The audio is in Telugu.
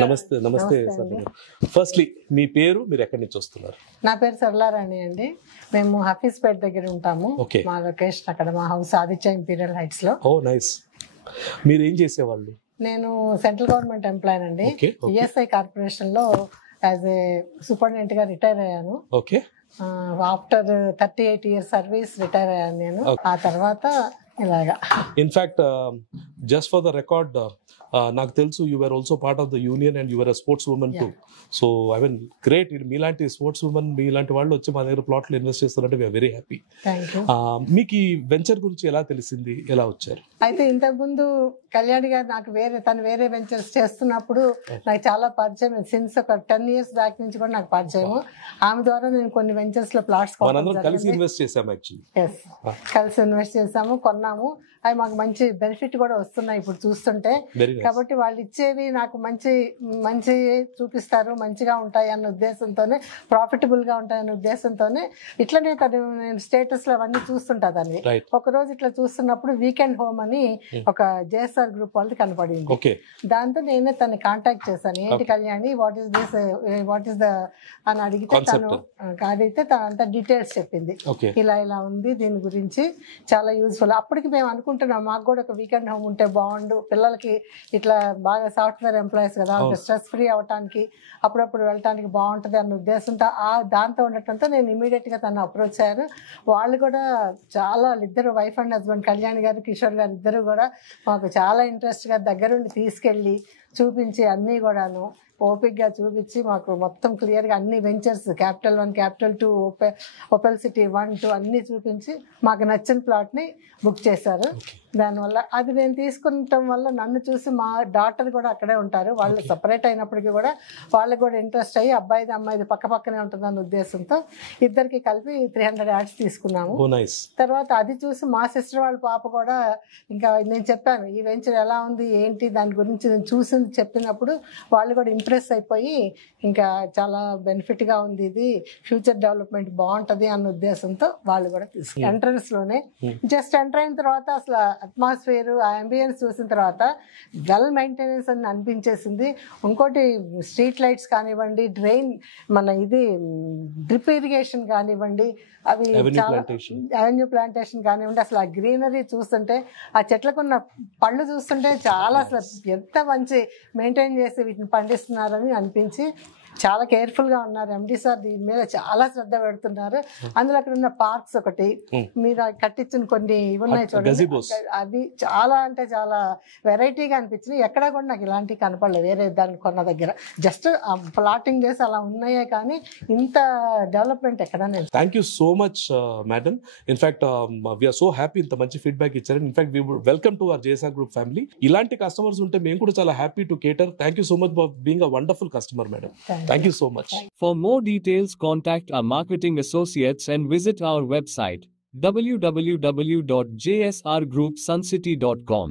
నమస్తే నమస్తే సార్. ఫస్ట్లీ మీ పేరు, మీరు ఎక్కడి నుంచి వస్తున్నారు? నా పేరు సరళారాణి అండి. మేము హఫీజ్పేట్ దగ్గర ఉంటాము. మా లొకేషన్ అక్కడ, మా హౌస్ ఆదిత్య ఇంపీరియల్ హైట్స్ లో. Oh nice. మీరు ఏం చేసేవాళ్ళు? నేను సెంట్రల్ గవర్నమెంట్ ఎంప్లాయ్ అండి. ఈఎస్ఐ కార్పొరేషన్ లో యాజ్ ఏ సూపరింటెండెంట్ గా రిటైర్ అయ్యాను. Okay. After 38 years service retire అయ్యాను నేను. ఆ తర్వాత ఇలాగా. In fact just for the record, నాకు తెలుసు you are also part of the union and you are a sports women too. So I mean great. మీలాంటి స్పోర్ట్స్ ఉమెన్, మీలాంటి వాళ్ళు వచ్చి మా దగ్గర ప్లాట్లు ఇన్వెస్ట్ చేస్తారంటే వీఆర్ వెరీ హ్యాపీ. మీకు ఈ వెంచర్ గురించి ఎలా తెలిసింది, ఎలా వచ్చారు? అయితే ఇంతకుముందు కళ్యాణి గారు నాకు తను వేరే వెంచర్స్ చేస్తున్నప్పుడు నాకు చాలా పరిచయం. సిన్స్ ఒక 10 years బ్యాక్ నుంచి కూడా నాకు పరిచయం. ఆమె ద్వారా నేను కొన్ని వెంచర్స్ లో ప్లాట్స్ కలిసి ఇన్వెస్ట్ చేసాము. కలిసి ఇన్వెస్ట్ చేసాము, కొన్నాము. అవి మాకు మంచి బెనిఫిట్ కూడా వస్తున్నాయి ఇప్పుడు చూస్తుంటే. కాబట్టి వాళ్ళు ఇచ్చేవి నాకు మంచి చూపిస్తారు, మంచిగా ఉంటాయి అన్న ఉద్దేశంతోనే, ప్రాఫిటబుల్ గా ఉంటాయన్న ఉద్దేశంతోనే ఇట్లనే నేను స్టేటస్ లో అవన్నీ చూస్తుంటా దాన్ని. ఒకరోజు ఇట్లా చూస్తున్నప్పుడు వీకెండ్ హోమ్ అని ఒక JSR గ్రూప్ వాళ్ళది కనపడింది. దాంతో నేనే తను కాంటాక్ట్ చేశాను. ఏంటి కళ్యాణి, వాట్ ఈస్ ద అని అడిగితే తను అంత డీటెయిల్స్ చెప్పింది. ఇలా ఉంది, దీని గురించి చాలా యూజ్ఫుల్. అప్పటికి మేము అనుకుంటున్నాం మాకు కూడా ఒక వీకెండ్ హోమ్ ఉంటే బాగుండు, పిల్లలకి ఇట్లా బాగా సాఫ్ట్వేర్ ఎంప్లాయీస్ కదా, స్ట్రెస్ ఫ్రీ అవటానికి అప్పుడప్పుడు వెళ్ళటానికి బాగుంటుంది అన్న ఉద్దేశంతో దాంతో ఉండటంతో నేను ఇమీడియట్ గా తను అప్రోచ్ అయ్యాను. వాళ్ళు కూడా చాలా, ఇద్దరు వైఫ్ అండ్ హస్బెండ్, కళ్యాణ్ గారు కిషోర్ గారు ఇద్దరు కూడా మాకు చాలా ఇంట్రెస్ట్ గా దగ్గరుండి తీసుకెళ్ళి చూపించి అన్నీ కూడాను ఓపిక్ గా చూపించి మాకు మొత్తం క్లియర్ గా అన్ని ventures Capital 1, Capital 2, Opel city 1, 2 అన్ని చూపించి మాకు నచ్చిన ప్లాట్ ని బుక్ చేశారు. దానివల్ల అది నేను తీసుకుంటాం వల్ల నన్ను చూసి మా డాటర్ కూడా అక్కడే ఉంటారు. వాళ్ళు సపరేట్ అయినప్పటికీ కూడా వాళ్ళకి కూడా ఇంట్రెస్ట్ అయ్యి అబ్బాయిది అమ్మాయిది పక్క పక్కనే ఉంటుందన్న ఉద్దేశంతో ఇద్దరికి కలిపి 300 యాడ్స్ తీసుకున్నాము. తర్వాత అది చూసి మా సిస్టర్ వాళ్ళ పాప కూడా, ఇంకా నేను చెప్పాను ఈ వెంచర్ ఎలా ఉంది ఏంటి దాని గురించి నేను చూసి చెప్పినప్పుడు వాళ్ళు కూడా ఇంప్రెస్ అయిపోయి ఇంకా చాలా బెనిఫిట్ గా ఉంది, ఇది ఫ్యూచర్ డెవలప్మెంట్ బాగుంటది అన్న ఉద్దేశంతో వాళ్ళు కూడా తీసుకున్నారు. ఎంట్రన్స్ లోనే జస్ట్ ఎంటర్ అయిన తర్వాత అసలు అట్మాస్ఫియర్, ఆ అంబియన్స్ చూసిన తర్వాత వెల్ మెయింటెనెన్స్ అని అనిపించేసింది. ఇంకోటి స్ట్రీట్ లైట్స్ కానివ్వండి, మన డ్రిప్ ఇరిగేషన్ కానివ్వండి, అవి చాలా అవెన్యూ ప్లాంటేషన్ కానివ్వండి, అసలు ఆ గ్రీనరీ చూస్తుంటే, ఆ చెట్లకున్న పళ్ళు చూస్తుంటే చాలా అసలు ఎంత మంచి మెయింటైన్ చేసి వీటిని పండిస్తున్నారని అనిపించి చాలా కేర్ఫుల్ గా ఉన్నారు. ఎండి సార్ దీని మీద చాలా శ్రద్ధ పెడుతున్నారు. అందులో అక్కడ ఉన్న పార్క్స్ ఒకటి మీరు కట్టించిన కొన్ని ఇవి ఉన్నాయి చూడండి, అవి చాలా అంటే చాలా వెరైటీగా అనిపించినాయి. ఎక్కడా కూడా నాకు ఇలాంటివి కనపడలేదు వేరే దాన్ని కొన్న దగ్గర. జస్ట్ ప్లాటింగ్ చేసి అలా ఉన్నాయే కానీ ఇంత డెవలప్మెంట్ ఎక్కడ. Thank you so much madam. In fact we are so happy, ఇంత మంచి ఫీడ్బ్యాక్ ఇచ్చారు. In fact we would welcome to our JSR group family. ఇలాంటి కస్టమర్స్ ఉంటే మేము కూడా చాలా happy to cater. Thank you so much for being a wonderful customer madam. Thank you so much. For more details, contact our marketing associates and visit our website www.jsrgroupsuncity.com.